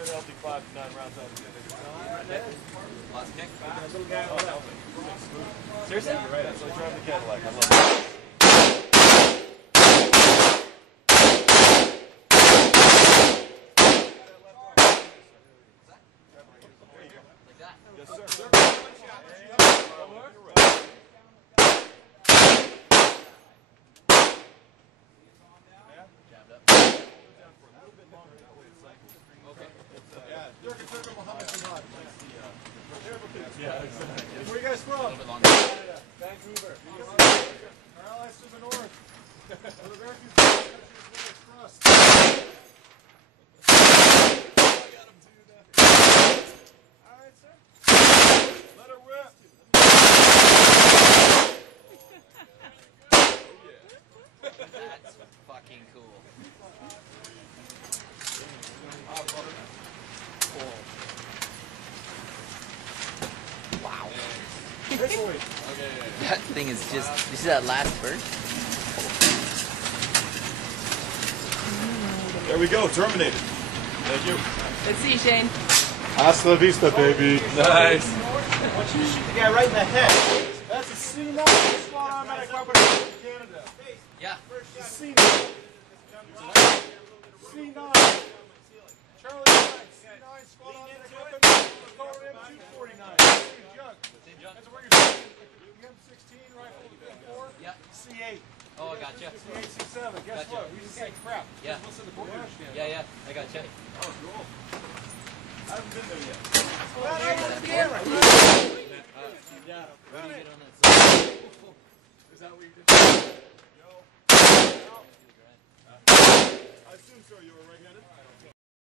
good healthy 5 to 9 rounds out of the end. Last kick. Seriously? You're right. That's like driving the Cadillac. I love it. Yes, sir. Yeah, exactly. Where are you guys from? A little bit longer. Vancouver. Our allies to the north. Well, the very few countries where it's trust. Alright, sir. Let her rip. That's fucking cool. Wow. That thing is just, you see that last burst? There we go. Terminated. Thank you. Let's see, Shane. Hasta la vista, baby. Nice. I want you to shoot the guy right in the head. That's a C9 small automatic weapon from Canada. Yeah. C9. C9. Charlie 9. C9 small automatic weapon. Called M249. Same jug. That's where you're shooting. The M16 rifle, the M4. Yeah. C8. Oh, I gotcha. C8, C7. Guess Gotcha. what? We just say crap. Yeah. Listen to the board. Yeah, I gotcha. Oh, cool. I haven't been there yet. Well, I want to be here. Yeah. Where do you get on that side? Is that what you did? I assume so. You were right-handed?